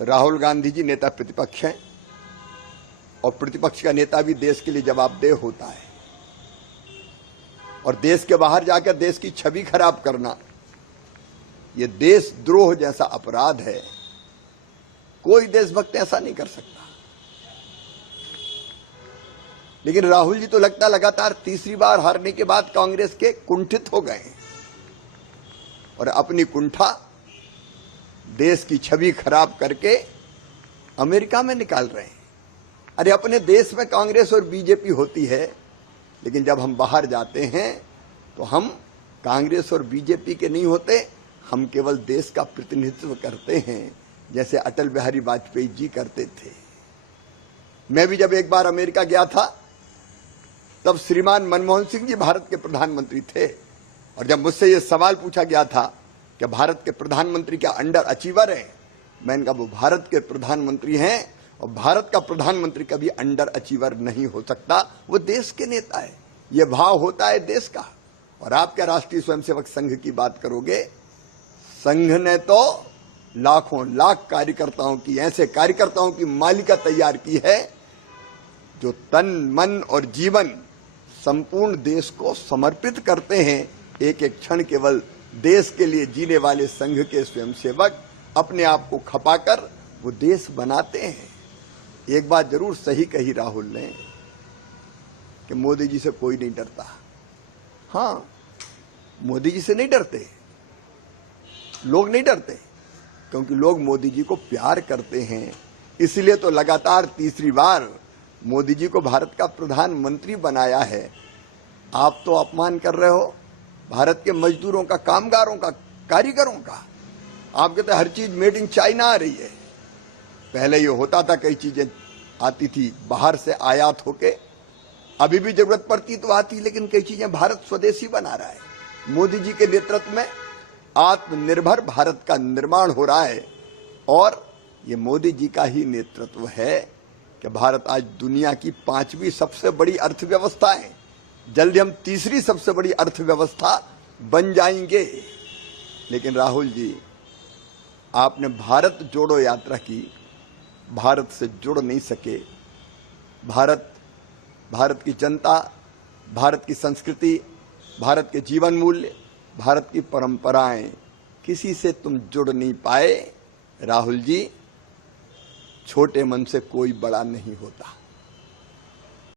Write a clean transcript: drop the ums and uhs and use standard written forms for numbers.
राहुल गांधी जी नेता प्रतिपक्ष हैं और प्रतिपक्ष का नेता भी देश के लिए जवाबदेह होता है। और देश के बाहर जाकर देश की छवि खराब करना यह देशद्रोह जैसा अपराध है। कोई देशभक्त ऐसा नहीं कर सकता। लेकिन राहुल जी तो लगता लगातार तीसरी बार हारने के बाद कांग्रेस के कुंठित हो गए और अपनी कुंठा देश की छवि खराब करके अमेरिका में निकाल रहे हैं। अरे अपने देश में कांग्रेस और बीजेपी होती है, लेकिन जब हम बाहर जाते हैं तो हम कांग्रेस और बीजेपी के नहीं होते, हम केवल देश का प्रतिनिधित्व करते हैं, जैसे अटल बिहारी वाजपेयी जी करते थे। मैं भी जब एक बार अमेरिका गया था, तब श्रीमान मनमोहन सिंह जी भारत के प्रधानमंत्री थे और जब मुझसे यह सवाल पूछा गया था कि भारत के प्रधानमंत्री क्या अंडर अचीवर है, मैंने कहा वो भारत के प्रधानमंत्री हैं और भारत का प्रधानमंत्री कभी अंडर अचीवर नहीं हो सकता, वो देश के नेता है। ये भाव होता है देश का। और आप क्या राष्ट्रीय स्वयंसेवक संघ की बात करोगे? संघ ने तो लाखों लाख कार्यकर्ताओं की, ऐसे कार्यकर्ताओं की मालिका तैयार की है जो तन मन और जीवन संपूर्ण देश को समर्पित करते हैं। एक एक क्षण केवल देश के लिए जीने वाले संघ के स्वयंसेवक अपने आप को खपाकर वो देश बनाते हैं। एक बात जरूर सही कही राहुल ने कि मोदी जी से कोई नहीं डरता। हाँ, मोदी जी से नहीं डरते, लोग नहीं डरते, क्योंकि लोग मोदी जी को प्यार करते हैं। इसलिए तो लगातार तीसरी बार मोदी जी को भारत का प्रधानमंत्री बनाया है। आप तो अपमान कर रहे हो भारत के मजदूरों का, कामगारों का, कारीगरों का। आप कहते हर चीज मेड इन चाइना आ रही है। पहले ये होता था, कई चीजें आती थी बाहर से आयात होके, अभी भी जरूरत पड़ती तो आती, लेकिन कई चीजें भारत स्वदेशी बना रहा है। मोदी जी के नेतृत्व में आत्मनिर्भर भारत का निर्माण हो रहा है और ये मोदी जी का ही नेतृत्व है कि भारत आज दुनिया की 5वीं सबसे बड़ी अर्थव्यवस्था है। जल्दी हम तीसरी सबसे बड़ी अर्थव्यवस्था बन जाएंगे। लेकिन राहुल जी, आपने भारत जोड़ो यात्रा की, भारत से जुड़ नहीं सके। भारत की जनता, भारत की संस्कृति, भारत के जीवन मूल्य, भारत की परंपराएं, किसी से तुम जुड़ नहीं पाए। राहुल जी, छोटे मन से कोई बड़ा नहीं होता।